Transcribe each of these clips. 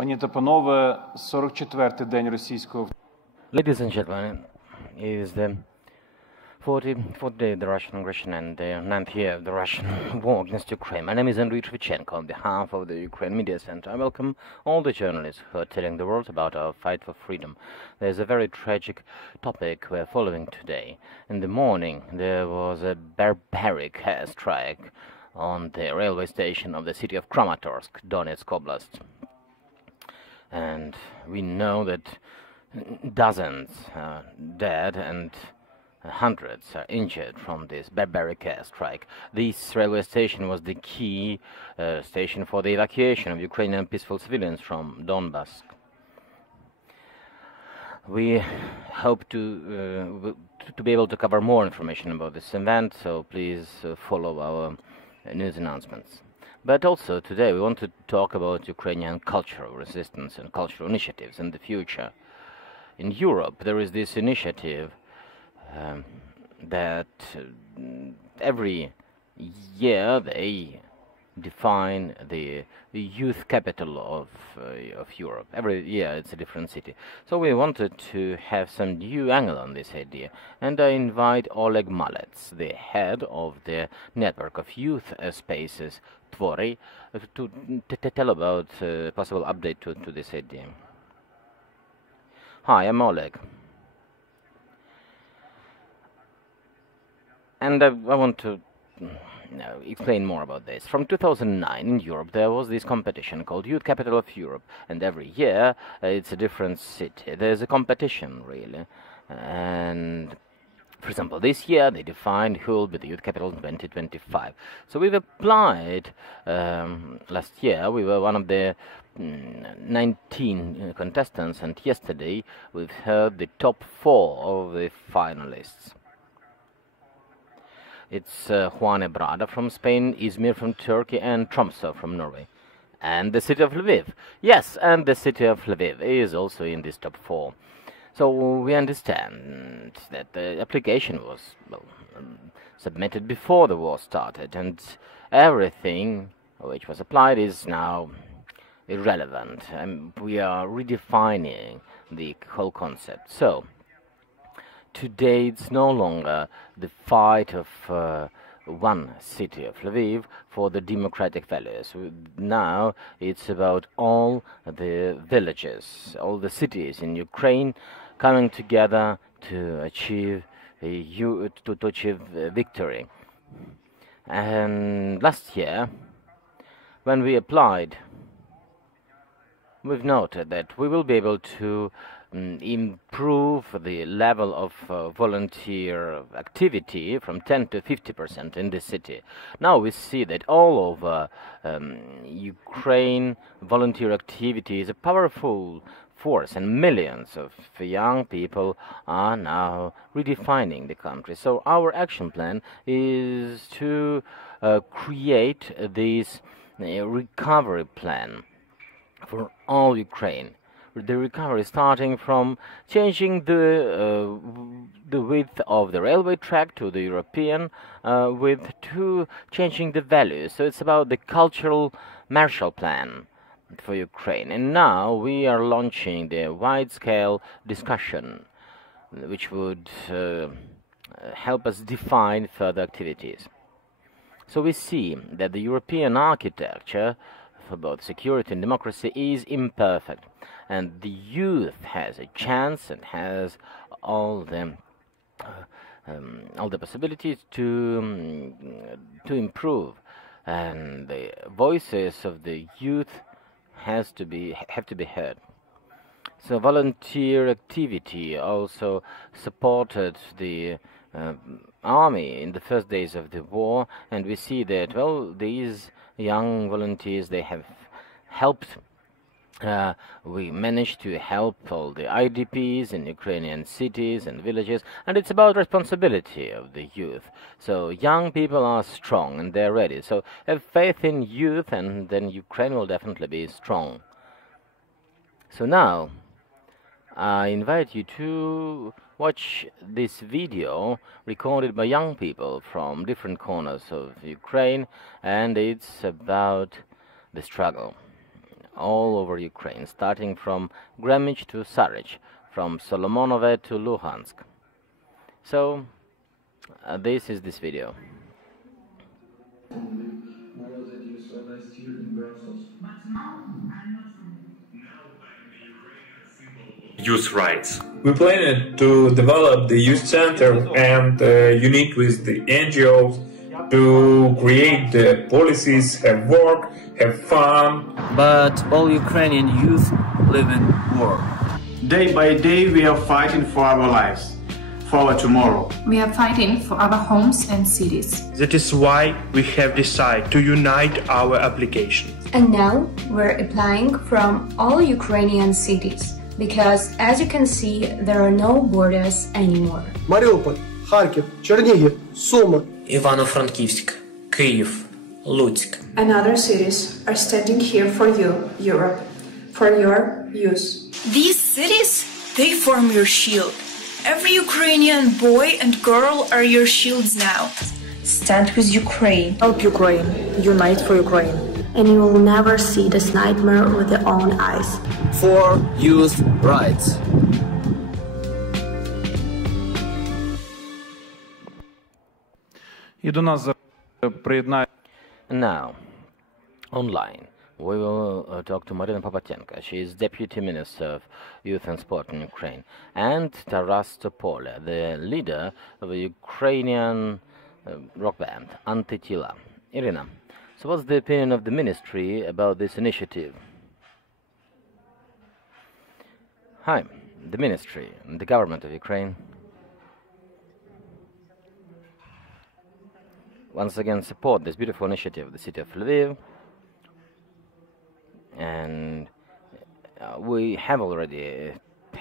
Пані та панове, 44-й день російського... Ladies and gentlemen, it is the 44th day of the Russian aggression and the 9th year of the Russian war against Ukraine. My name is Andriy Trivichenko on behalf of the Ukraine Media Center. I welcome all the journalists who are telling the world about our fight for freedom. There's a very tragic topic we're following today. In the morning, there was a barbaric airstrike on the railway station of the city of Kramatorsk, Donetsk Oblast. And we know that dozens are dead and hundreds are injured from this barbaric airstrike. This railway station was the key station for the evacuation of Ukrainian peaceful civilians from Donbass. We hope to be able to cover more information about this event, so please follow our news announcements. But also today we want to talk about Ukrainian cultural resistance and cultural initiatives in the future. In Europe there is this initiative that every year they define the youth capital of Europe. Every year it's a different city. So we wanted to have some new angle on this idea, and I invite Oleh Malets, the head of the network of youth spaces TVORY, to tell about possible update to this idea. Hi, I'm Oleg. And I want to explain more about this. From 2009 in Europe there was this competition called Youth Capital of Europe, and every year it's a different city. There's a competition really, and for example this year they defined who will be the Youth Capital in 2025. So we've applied last year. We were one of the 19 contestants, and yesterday we've heard the top 4 of the finalists. It's Fuenlabrada from Spain, Izmir from Turkey, and Tromsø from Norway. And the city of Lviv. Yes, and the city of Lviv is also in this top 4. So we understand that the application was submitted before the war started, and everything which was applied is now irrelevant. We are redefining the whole concept. So today it's no longer the fight of one city of Lviv for the democratic values. Now it's about all the villages, all the cities in Ukraine coming together to achieve victory. And last year, when we applied, we've noted that we will be able to improve the level of volunteer activity from 10 to 50% in the city. Now we see that all over Ukraine, volunteer activity is a powerful force, and millions of young people are now redefining the country. So our action plan is to create this recovery plan for all Ukraine. The recovery starting from changing the width of the railway track to the European width, to changing the values. So it's about the cultural Marshall Plan for Ukraine. And now we are launching the wide-scale discussion which would help us define further activities. So we see that the European architecture for both security and democracy is imperfect, and the youth has a chance and has all the possibilities to improve, and the voices of the youth have to be heard. So volunteer activity also supported the army in the first days of the war, and we see that, well, these young volunteers, they have helped. We managed to help all the IDPs in Ukrainian cities and villages, and it's about responsibility of the youth. So young people are strong and they're ready. So have faith in youth, and then Ukraine will definitely be strong. So now I invite you to watch this video recorded by young people from different corners of Ukraine, and it's about the struggle all over Ukraine, starting from Gremich to Sarich, from Solomonove to Luhansk. So, this is this video. Youth rights. We plan to develop the youth center and unite with the NGOs to create the policies, have work, have fun. But all Ukrainian youth live in war. Day by day we are fighting for our lives, for our tomorrow. We are fighting for our homes and cities. That is why we have decided to unite our application. And now we're applying from all Ukrainian cities, because as you can see, there are no borders anymore. Маріуполь, Харків, Чернігів, Суми, Івано-Франківськ, Київ, Луцьк. And other cities are standing here for you, Europe, for your youth. These cities, they form your shield. Every Ukrainian boy and girl are your shields now. Stand with Ukraine. Help Ukraine. Unite for Ukraine. And you will never see this nightmare with your own eyes. For youth rights. І до нас приєднає. Now, online, we will talk to Maryna Popatenko. She is Deputy Minister of Youth and Sport in Ukraine, and Taras Topolya, the leader of the Ukrainian rock band, ANTYTILA. Irina, so what's the opinion of the ministry about this initiative? Hi, the ministry, the government of Ukraine. Once again support this beautiful initiative of the city of Lviv, and we have already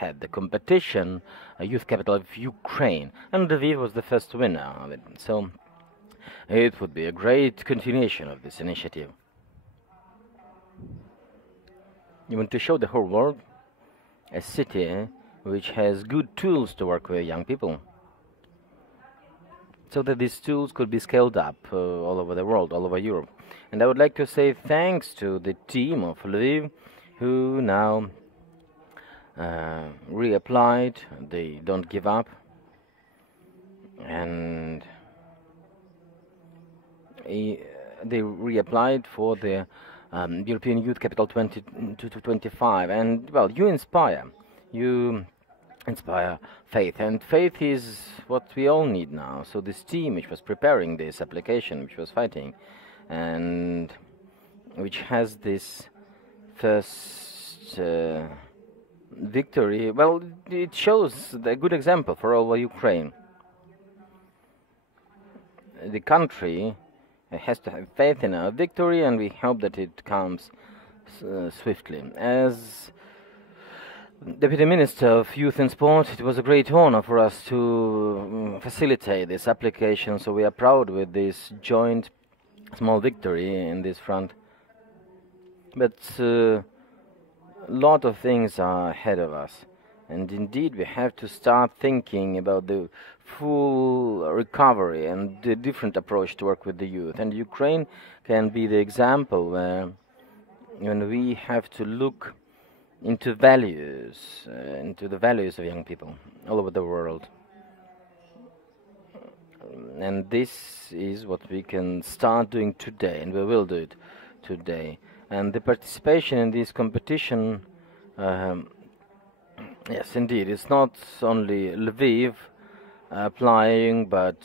had the competition, Youth Capital of Ukraine, and Lviv was the first winner of it, so it would be a great continuation of this initiative. You want to show the whole world a city which has good tools to work with young people, so that these tools could be scaled up all over the world, all over Europe. And I would like to say thanks to the team of Lviv, who now reapplied. They don't give up, and they reapplied for the European Youth Capital 2025. And well, you inspire faith, and faith is what we all need now. So this team which was preparing this application, which was fighting, and which has this first victory, well, it shows a good example for all of Ukraine. The country has to have faith in our victory, and we hope that it comes swiftly. As Deputy Minister of Youth and Sport, it was a great honor for us to facilitate this application, so we are proud with this joint small victory in this front. But a lot of things are ahead of us, and indeed we have to start thinking about the full recovery and the different approach to work with the youth. And Ukraine can be the example where when we have to look into the values of young people all over the world. And this is what we can start doing today, and we will do it today. And the participation in this competition, yes, indeed, it's not only Lviv applying, but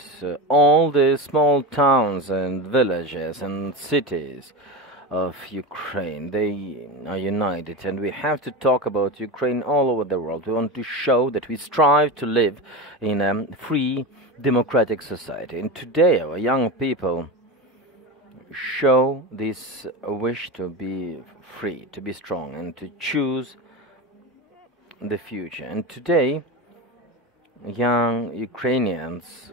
all the small towns and villages and cities of Ukraine. They are united, and we have to talk about Ukraine all over the world. We want to show that we strive to live in a free, democratic society. And today our young people show this wish to be free, to be strong, and to choose the future. And today young Ukrainians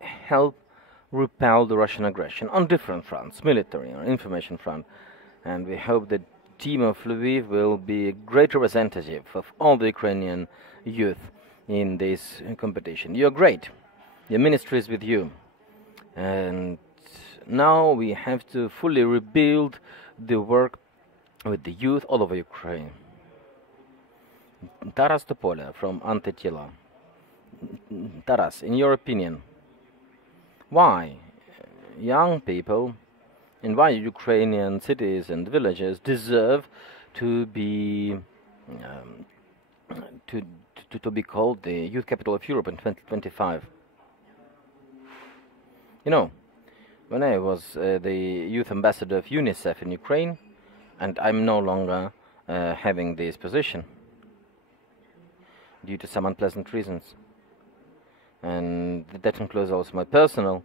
help repel the Russian aggression on different fronts, military or information front, and we hope that team of Lviv will be a great representative of all the Ukrainian youth in this competition. You're great. Your ministry is with you, and now we have to fully rebuild the work with the youth all over Ukraine. Taras Topolya from ANTYTILA. Taras, in your opinion, why young people and why Ukrainian cities and villages deserve to be to be called the youth capital of Europe in 2025? You know, when I was the youth ambassador of UNICEF in Ukraine, and I'm no longer having this position due to some unpleasant reasons, and that includes also my personal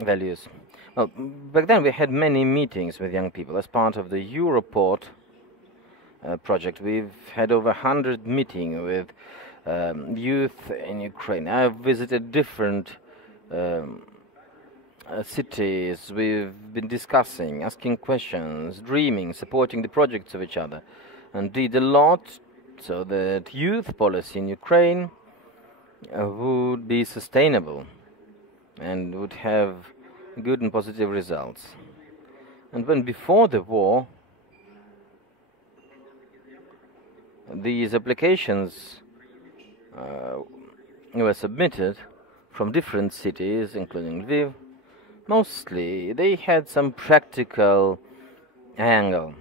values. Well, back then we had many meetings with young people as part of the Europort project. We've had over 100 meetings with youth in Ukraine. I've visited different cities. We've been discussing, asking questions, dreaming, supporting the projects of each other, and did a lot so that youth policy in Ukraine would be sustainable and would have good and positive results. And when before the war, these applications were submitted from different cities, including Lviv, mostly they had some practical angle.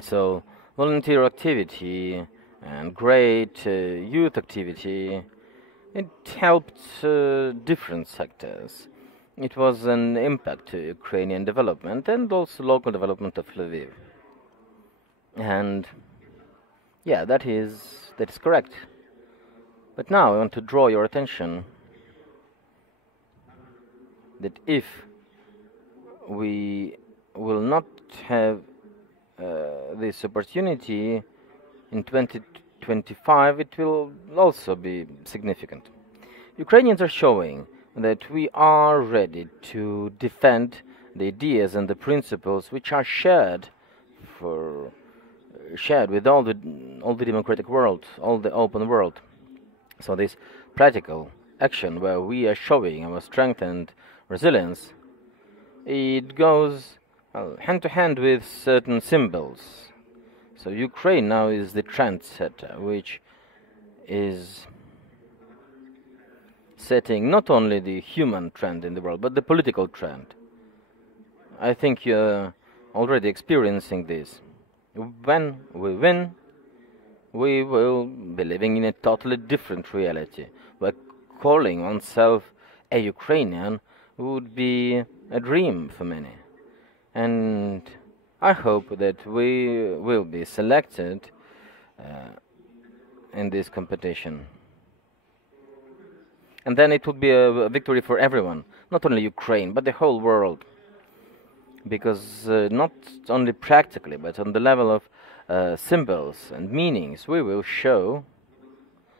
So volunteer activity and great youth activity, it helped different sectors. It was an impact to Ukrainian development and also local development of Lviv. And yeah, that is correct. But now I want to draw your attention that if we will not have this opportunity in 2025, it will also be significant. Ukrainians are showing that we are ready to defend the ideas and the principles which are shared with all the democratic world, all the open world. So this practical action where we are showing our strength and resilience, it goes hand to hand with certain symbols. So Ukraine now is the trendsetter, which is setting not only the human trend in the world, but the political trend. I think you're already experiencing this. When we win, we will be living in a totally different reality, where calling oneself a Ukrainian would be a dream for many. And I hope that we will be selected in this competition. And then it would be a victory for everyone, not only Ukraine, but the whole world. Because not only practically, but on the level of symbols and meanings, we will show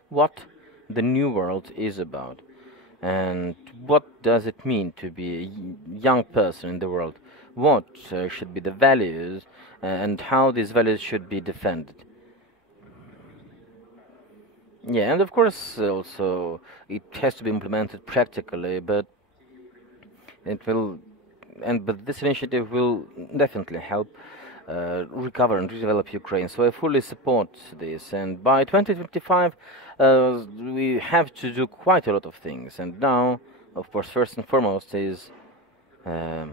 what the new world is about. And what does it mean to be a young person in the world? What should be the values and how these values should be defended? Yeah, and of course also it has to be implemented practically, but this initiative will definitely help recover and redevelop Ukraine. So I fully support this, and by 2025 we have to do quite a lot of things. And now, of course, first and foremost is the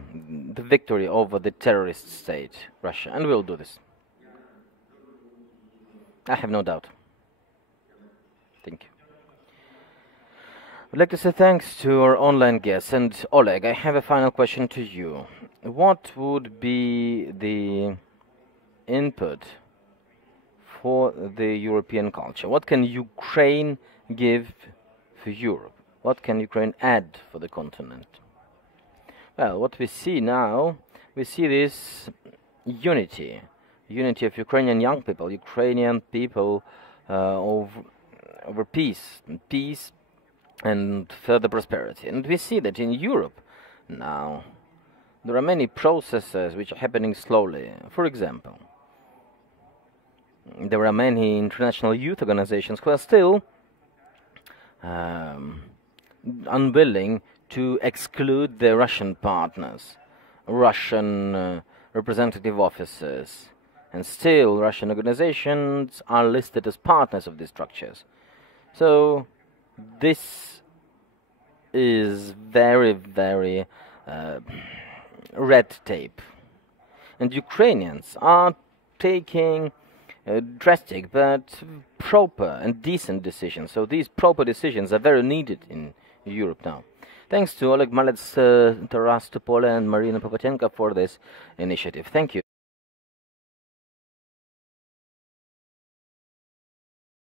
victory over the terrorist state, Russia, and we'll do this. I have no doubt. Thank you. I'd like to say thanks to our online guests. And Oleg, I have a final question to you. What would be the input for the European culture? What can Ukraine give for Europe? What can Ukraine add for the continent? Well, what we see now, we see this unity of Ukrainian young people, Ukrainian people over peace and further prosperity. And we see that in Europe now there are many processes which are happening slowly. For example, there are many international youth organizations who are still unwilling to exclude their Russian partners, Russian representative offices. And still, Russian organizations are listed as partners of these structures. So, this is very, very red tape. And Ukrainians are taking drastic but proper and decent decisions. So these proper decisions are very needed in Europe now. Thanks to Oleh Malets, Taras Topolya and Maryna Popatenko for this initiative. Thank you.